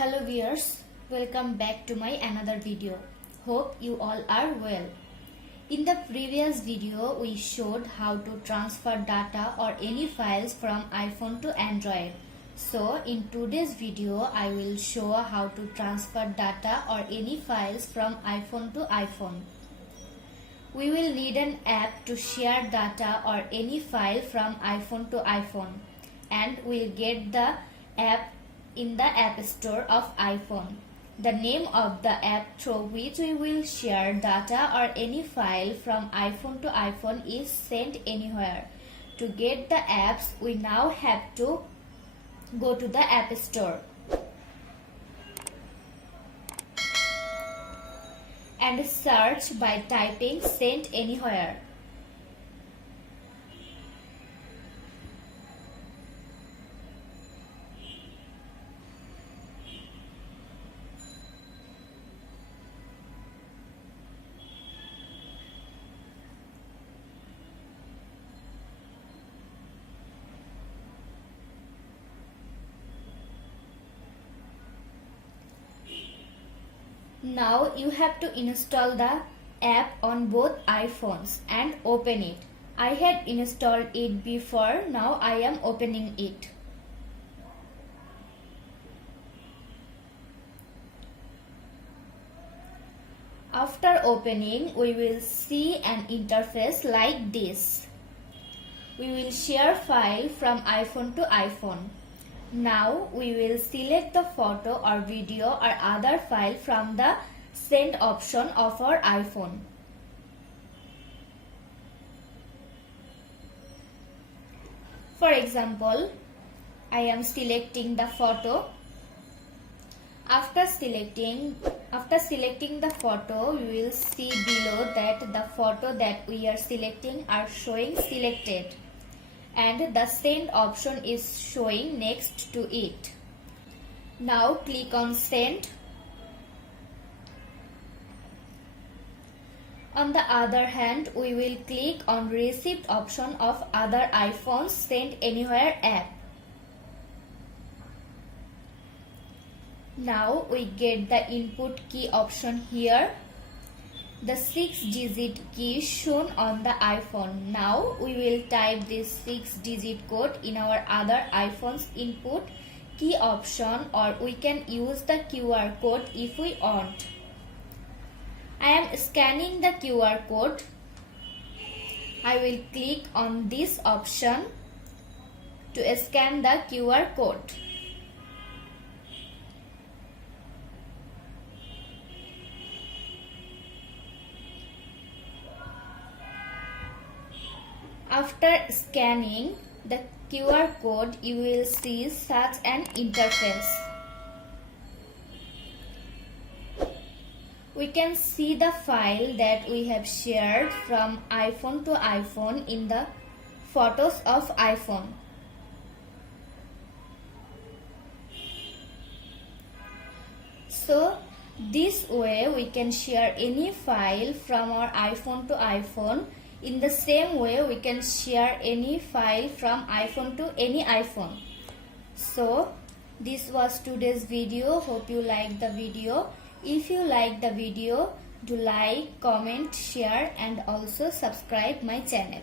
Hello viewers, welcome back to my another video. Hope you all are well. In the previous video we showed how to transfer data or any files from iPhone to Android. So in today's video I will show how to transfer data or any files from iPhone to iPhone. We will need an app to share data or any file from iPhone to iPhone, and we'll get the app in the App Store of iPhone. The name of the app through which we will share data or any file from iPhone to iPhone is Send Anywhere. To get the apps, we now have to go to the App Store and search by typing Send Anywhere. Now you have to install the app on both iPhones and open it. I had installed it before, now I am opening it. After opening, we will see an interface like this. We will share file from iPhone to iPhone. Now we will select the photo or video or other file from the Send option of our iPhone. For example, I am selecting the photo. After selecting the photo, we will see below that the photo that we are selecting are showing selected, and the Send option is showing next to it. Now click on Send. On the other hand, we will click on Received option of other iPhone's Send Anywhere app. Now we get the input key option here. The 6-digit key shown on the iPhone. Now we will type this 6-digit code in our other iPhone's input key option, or we can use the QR code if we want. I am scanning the QR code. I will click on this option to scan the QR code. After scanning the QR code, you will see such an interface. We can see the file that we have shared from iPhone to iPhone in the Photos of iPhone. So this way we can share any file from our iPhone to iPhone. In the same way, we can share any file from iPhone to any iPhone. So this was today's video. Hope you liked the video. If you like the video, do like, comment, share and also subscribe my channel.